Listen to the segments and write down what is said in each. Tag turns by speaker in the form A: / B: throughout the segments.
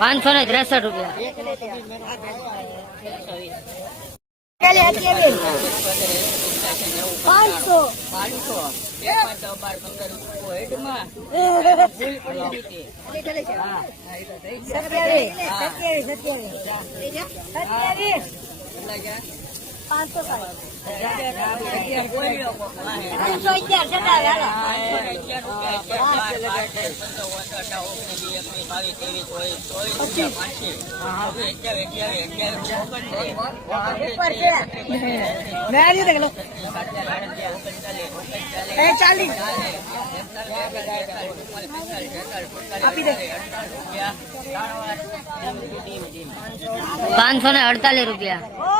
A: પાંચસો ને ત્રેસઠ રૂપિયા.
B: પાંચસો સત્યાવીસ. સત્યાવીસ સત્યાવીસ. પાંચસો પાંચસો અગિયાર છે ચાલીસ આપી દે.
A: ને અડતાલીસ રૂપિયા.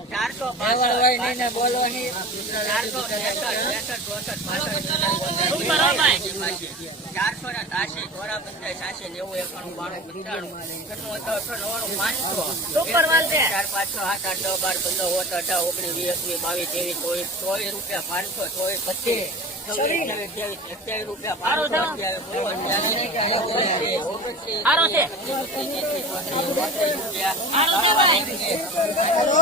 C: ચારસો ને ત્રાસી ચોરા પંચાયત સાસી નેવું એકાણું બાણું પંચાણું. નવ્વાણું પાંચસો.
B: સુપર માલ છે.
C: ચાર પાંચસો આઠ આઠ દસ બાર પંદર ઓત અઢાર ઓગણીસ વીસ એકવીસ બાવીસ ત્રેવીસ ચોવીસ ચોવીસ રૂપિયા પાંચસો ચોવીસ પચીસ. રૂપિયા પાંચસો અઠ્યાવીસ બોલો અઠ્યાવીસ ઓગણત્રીસ
B: સારો છે
C: પાંચસો અઠ્યાવીસ બોલો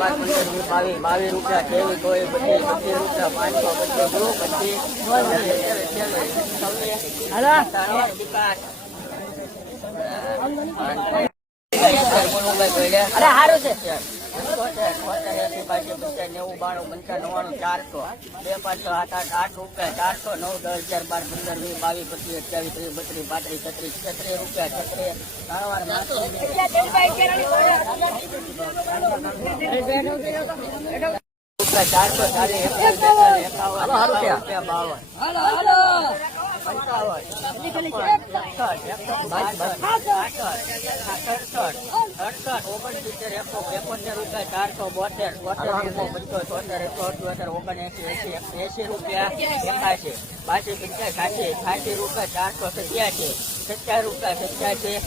C: બાવીસ બાવીસ રૂપિયા ચોવીસ પચીસ પચીસ રૂપિયા પાંચસો બોલો પચીસ
B: અરે સારું છે.
C: નેવું બાણું પંચાણું નવ્વાણું ચારસો બે પાંચ આઠ આઠ આઠ રૂપિયા ચારસો નવ દસ અગિયાર બાર પંદર વીસ બાવીસ પચીસ અઠ્યાવીસ ત્રીસ બત્રીસ પાંત્રીસ છત્રીસ છત્રીસ રૂપિયા છત્રીસ ચારસો ચાલીસ રૂપિયા બાવન એકસો ચારસો બોતેર બોતેર એકસો અઠ્યોતેર ઓગણએસી એસી એસી રૂપિયા એકાશી બાસી પંચાસ સાસી સાસી રૂપિયા ચારસો સત્યાસી સત્યાસી રૂપિયા સત્યાસી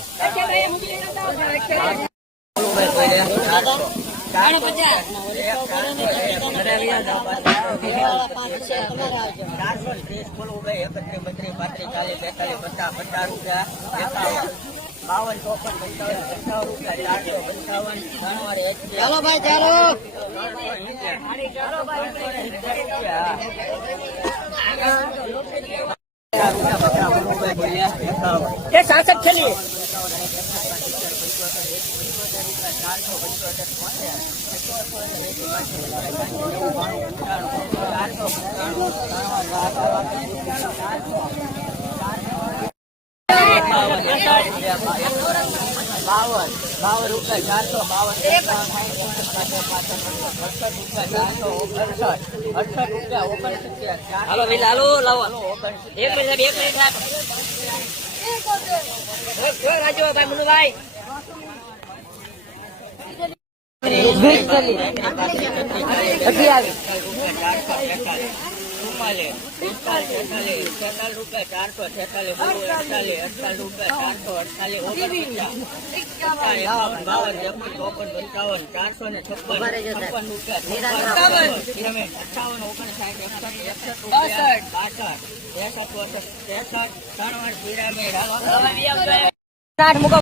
C: ત્રીસ બોલવું ભાઈ એકત્રીસ બત્રીસ પાંત્રીસ ચાલીસ બેતાલીસ પચાસ પચાસ રૂપિયા બાવન રૂપિયા ચારસો પંચાવન એક
B: ચાલો ભાઈ, ચાલો. એ સાસઠ છેલ્લી
C: બાવન બાવન રૂપિયા ચારસો બાવન અડસઠ રૂપિયા ચારસો ઓગણસઠ. અડસઠ રૂપિયા ઓગણસિત્તેર
B: હાલો ભાઈ લાલો લાવો એક મિનિટ એક મિનિટ રાજુ ભાઈ મુનુભાઈ
C: અગિયાર. રૂપિયા ચારસો છેતાલીસ અડતાલીસ અડતાલીસ રૂપિયા ચારસો અડતાલીસ ઓગણપચાસ બાવન ત્રેપન ચોપન પંચાવન ચારસો ને છપ્પન છપ્પન રૂપિયા અઠાવન ઓગણસાઠ એકસઠ એકસઠ રૂપિયા બાસઠ ત્રેસઠ ત્રેસઠ ત્રણ વાર પિરામિડ
B: સાઠ મૂકો